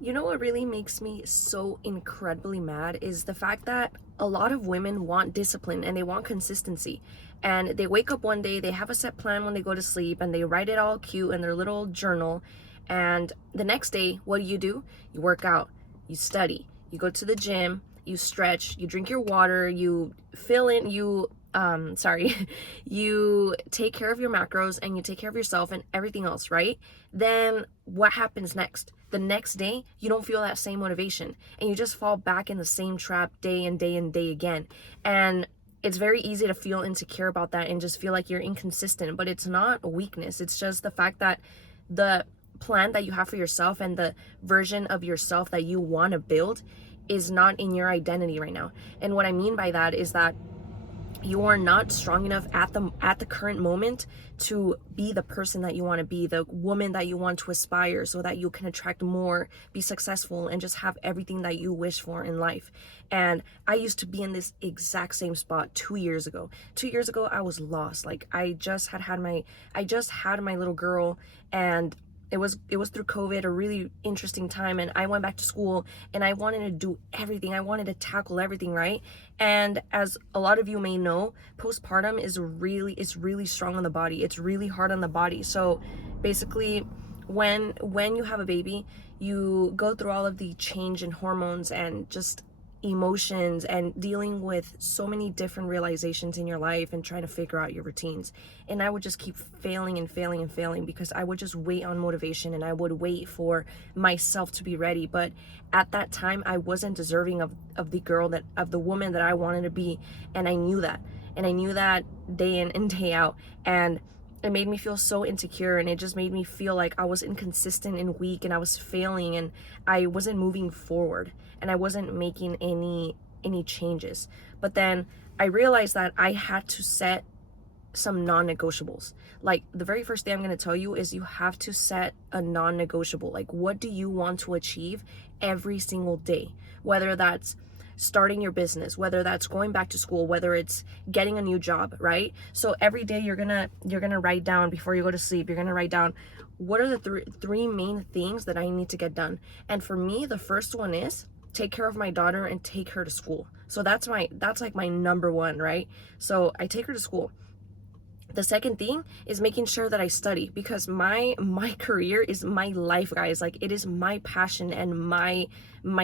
You know what really makes me so incredibly mad is the fact that a lot of women want discipline and they want consistency. And they wake up one day, they have a set plan when they go to sleep, and they write it all cute in their little journal. And the next day, what do? You work out, you study, you go to the gym, you stretch, you drink your water, you fill in, sorry, you take care of your macros and you take care of yourself and everything else, right? Then what happens next? The next day, you don't feel that same motivation and you just fall back in the same trap day and day and day again. And it's very easy to feel insecure about that and just feel like you're inconsistent, but it's not a weakness. It's just the fact that the plan that you have for yourself and the version of yourself that you want to build is not in your identity right now. And what I mean by that is that you are not strong enough at the current moment to be the person that you want to be, the woman that you want to aspire, so that you can attract more, be successful, and just have everything that you wish for in life. And I used to be in this exact same spot 2 years ago. 2 years ago I was lost. Like I just had my little girl, and it was through COVID, a really interesting time, and I went back to school and I wanted to do everything. I wanted to tackle everything, right? And as a lot of you may know, postpartum is really strong on the body. It's really hard on the body. So basically, when you have a baby, you go through all of the change in hormones and just emotions and dealing with so many different realizations in your life and trying to figure out your routines. And I would just keep failing and failing and failing because I would just wait on motivation and I would wait for myself to be ready. But at that time, I wasn't deserving of the woman that I wanted to be. And I knew that. And I knew that day in and day out. And it made me feel so insecure, and it just made me feel like I was inconsistent and weak, and I was failing, and I wasn't moving forward, and I wasn't making any changes. But then I realized that I had to set some non-negotiables. Like, the very first thing I'm going to tell you is you have to set a non-negotiable. Like, what do you want to achieve every single day? Whether that's starting your business, whether that's going back to school, whether it's getting a new job, right? So every day you're gonna write down, before you go to sleep, you're gonna write down, what are the three main things that I need to get done? And for me, the first one is take care of my daughter and take her to school. So that's like my number one, right? So I take her to school. The second thing is making sure that I study, because my career is my life, guys. Like, it is my passion and my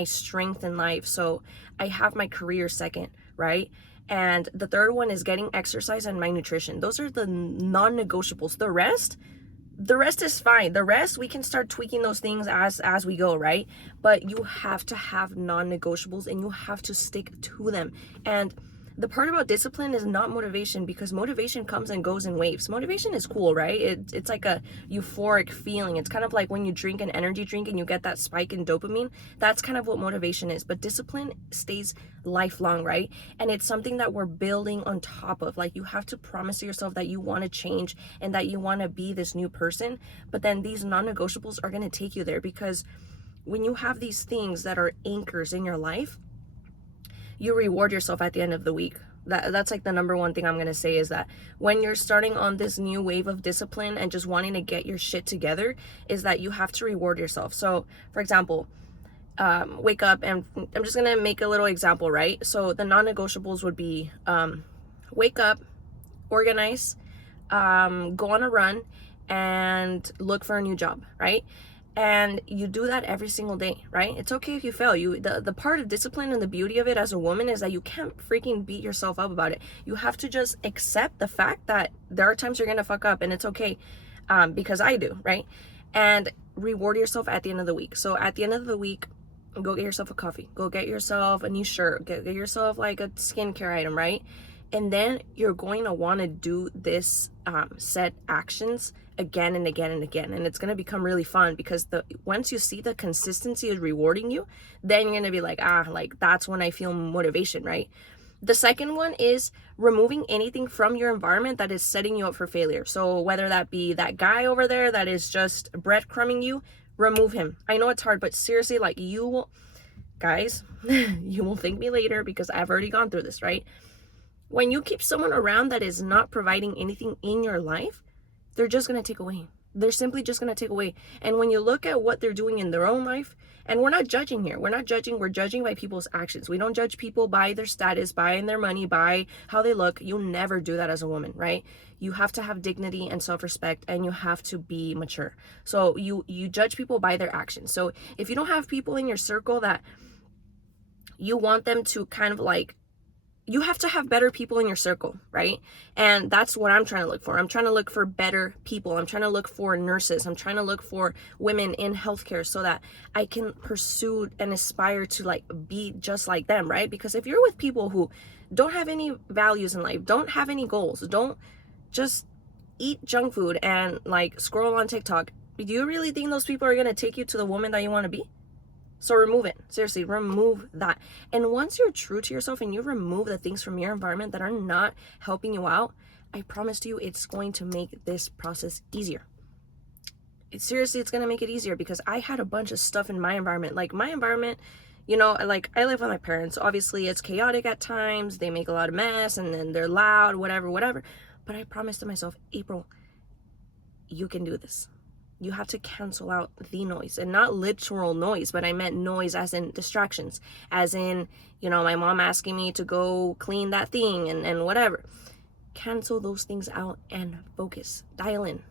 strength in life. So I have my career second, right? And the third one is getting exercise and my nutrition. Those are the non-negotiables. The rest is fine. The rest, we can start tweaking those things as we go, right? But you have to have non-negotiables and you have to stick to them. And the part about discipline is not motivation, because motivation comes and goes in waves. Motivation is cool, right? It's like a euphoric feeling. It's kind of like when you drink an energy drink and you get that spike in dopamine. That's kind of what motivation is. But discipline stays lifelong, right? And it's something that we're building on top of. Like, you have to promise yourself that you want to change and that you want to be this new person. But then these non-negotiables are going to take you there, because when you have these things that are anchors in your life, you reward yourself at the end of the week. That's like the number one thing I'm going to say, is that when you're starting on this new wave of discipline and just wanting to get your shit together, is that you have to reward yourself. So, for example, wake up, and I'm just going to make a little example, right? So the non-negotiables would be wake up, organize, go on a run, and look for a new job, right? And you do that every single day, right? It's okay if you fail. The part of discipline and the beauty of it as a woman is that you can't freaking beat yourself up about it. You have to just accept the fact that there are times you're gonna fuck up, and it's okay, because I do, right? And reward yourself at the end of the week. So at the end of the week, go get yourself a coffee, go get yourself a new shirt, get yourself like a skincare item, right? And then you're going to want to do this set actions again and again and again, and it's going to become really fun, because once you see the consistency is rewarding you, then you're going to be like, like, that's when I feel motivation, right? The second one is removing anything from your environment that is setting you up for failure. So whether that be that guy over there that is just breadcrumbing you, remove him. I know it's hard, but seriously, like, you will, guys, you will thank me later, because I've already gone through this, right? When you keep someone around that is not providing anything in your life, they're just going to take away. They're simply just going to take away. And when you look at what they're doing in their own life, and we're not judging here, we're judging by people's actions. We don't judge people by their status, by their money, by how they look. You never do that as a woman, right? You have to have dignity and self-respect, and you have to be mature. So you judge people by their actions. So if you don't have people in your circle that you want them to kind of like, you have to have better people in your circle, right? And that's what I'm trying to look for. I'm trying to look for better people. I'm trying to look for nurses. I'm trying to look for women in healthcare so that I can pursue and aspire to like be just like them, right? Because if you're with people who don't have any values in life, don't have any goals, don't, just eat junk food and like scroll on TikTok, do you really think those people are going to take you to the woman that you want to be? So remove it. Seriously, remove that. And once you're true to yourself and you remove the things from your environment that are not helping you out, I promise you it's going to make this process easier. Seriously, it's going to make it easier, because I had a bunch of stuff in my environment. Like my environment, you know, like I live with my parents. Obviously, it's chaotic at times. They make a lot of mess and then they're loud, whatever. But I promised to myself, April, you can do this. You have to cancel out the noise, and not literal noise, but I meant noise as in distractions, as in, you know, my mom asking me to go clean that thing and whatever. Cancel those things out and focus. Dial in,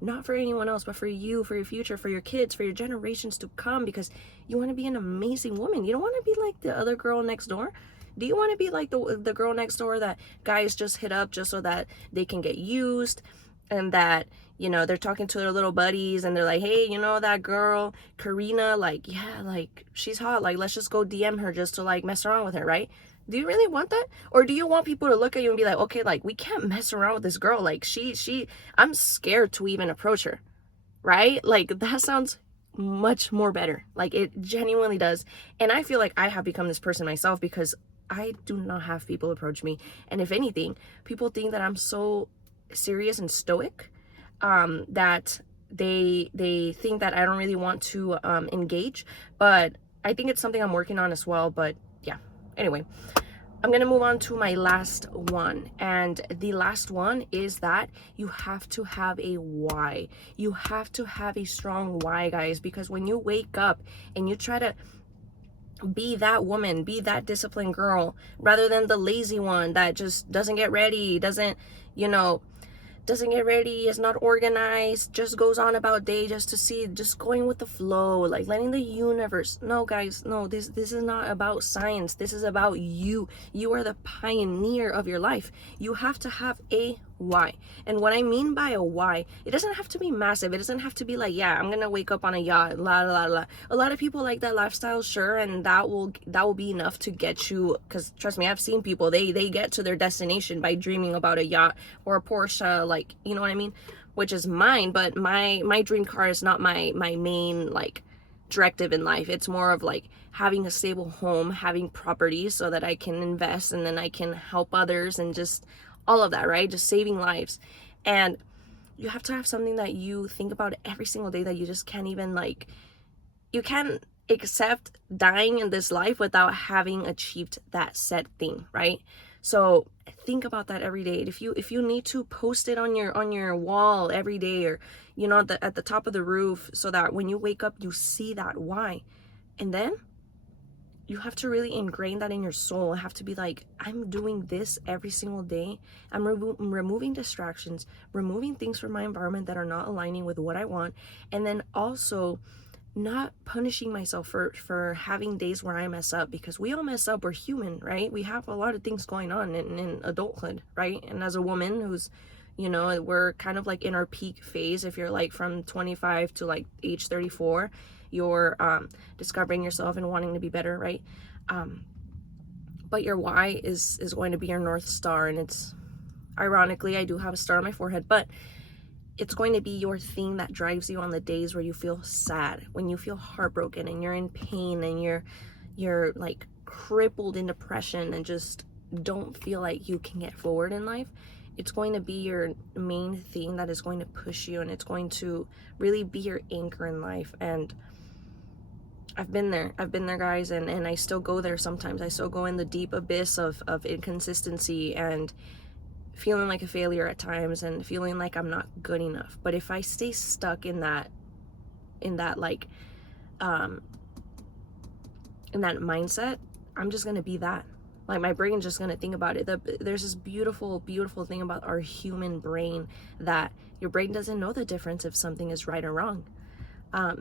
not for anyone else, but for you, for your future, for your kids, for your generations to come, because you want to be an amazing woman. You don't want to be like the other girl next door. Do you want to be like the girl next door that guys just hit up just so that they can get used, and that, you know, they're talking to their little buddies and they're like, hey, you know that girl Karina, like, yeah, like she's hot, like let's just go DM her just to like mess around with her, right? Do you really want that? Or do you want people to look at you and be like, okay, like we can't mess around with this girl, like she I'm scared to even approach her, right? Like that sounds much more better. Like it genuinely does. And I feel like I have become this person myself, because I do not have people approach me. And if anything, people think that I'm so serious and stoic, that they think that I don't really want to engage. But I think it's something I'm working on as well. But yeah, anyway, I'm gonna move on to my last one. And the last one is that you have to have a why. You have to have a strong why, guys, because when you wake up and you try to be that woman, be that disciplined girl, rather than the lazy one that just doesn't get ready, doesn't get ready, is not organized, just goes on about day just to see, just going with the flow, like letting the universe. No, guys, no, this is not about science. This is about you. You are the pioneer of your life. You have to have a why. And what I mean by a why, it doesn't have to be massive. It doesn't have to be like, yeah, I'm gonna wake up on a yacht, la la la. A lot of people like that lifestyle, sure, and that will be enough to get you, because trust me, I've seen people, they get to their destination by dreaming about a yacht or a Porsche, like, you know what I mean, which is mine. But my dream car is not my main like directive in life. It's more of like having a stable home, having property so that I can invest and then I can help others, and just all of that, right? Just saving lives. And you have to have something that you think about every single day, that you just can't even like, you can't accept dying in this life without having achieved that set thing, right? So think about that every day. If you need to post it on your wall every day, or you know, at the top of the roof, so that when you wake up you see that why. And then you have to really ingrain that in your soul. I have to be like, I'm doing this every single day. I'm removing distractions, removing things from my environment that are not aligning with what I want. And then also not punishing myself for having days where I mess up, because we all mess up. We're human, right? We have a lot of things going on in adulthood, right? And as a woman who's, you know, we're kind of like in our peak phase. If you're like from 25 to like age 34, you're discovering yourself and wanting to be better, right? But your why is going to be your North Star. And it's, ironically, I do have a star on my forehead, but it's going to be your thing that drives you on the days where you feel sad, when you feel heartbroken and you're in pain and you're like crippled in depression and just don't feel like you can get forward in life. It's going to be your main thing that is going to push you, and it's going to really be your anchor in life. And I've been there, guys, and I still go there sometimes. I still go in the deep abyss of inconsistency and feeling like a failure at times and feeling like I'm not good enough. But if I stay stuck in that like in that mindset, I'm just gonna be that. Like my brain's just gonna think about it. There's this beautiful thing about our human brain, that your brain doesn't know the difference if something is right or wrong.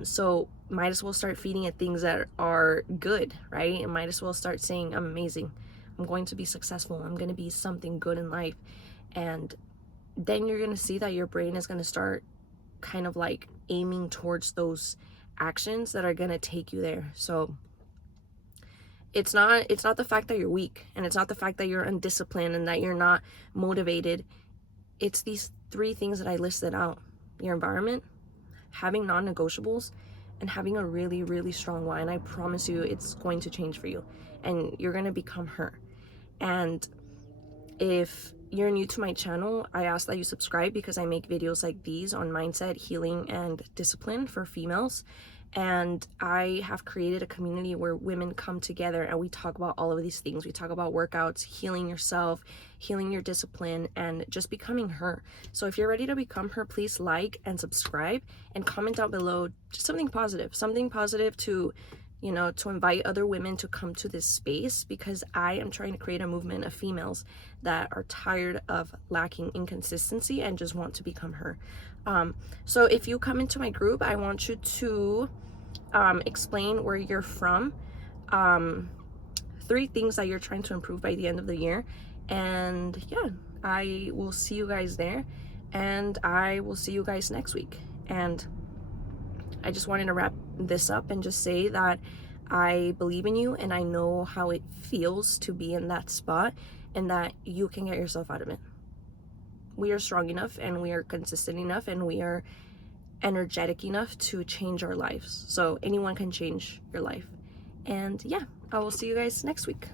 So might as well start feeding it things that are good, right? And might as well start saying, I'm amazing, I'm going to be successful, I'm going to be something good in life. And then you're going to see that your brain is going to start kind of like aiming towards those actions that are going to take you there. So it's not the fact that you're weak, and it's not the fact that you're undisciplined and that you're not motivated. It's these 3 things that I listed out: your environment, having non-negotiables, and having a really, really strong why. And I promise you, it's going to change for you, and you're going to become her. And if you're new to my channel, I ask that you subscribe, because I make videos like these on mindset, healing, and discipline for females. And I have created a community where women come together and we talk about all of these things. We talk about workouts, healing yourself, healing your discipline, and just becoming her. So if you're ready to become her, please like and subscribe, and comment down below just something positive to, you know, to invite other women to come to this space, because I am trying to create a movement of females that are tired of lacking inconsistency and just want to become her. So if you come into my group, I want you to explain where you're from, 3 things that you're trying to improve by the end of the year. And yeah, I will see you guys there, and I will see you guys next week. And I just wanted to wrap this up and just say that I believe in you, and I know how it feels to be in that spot, and that you can get yourself out of it. We are strong enough, and we are consistent enough, and we are energetic enough to change our lives. So anyone can change your life. And yeah, I will see you guys next week.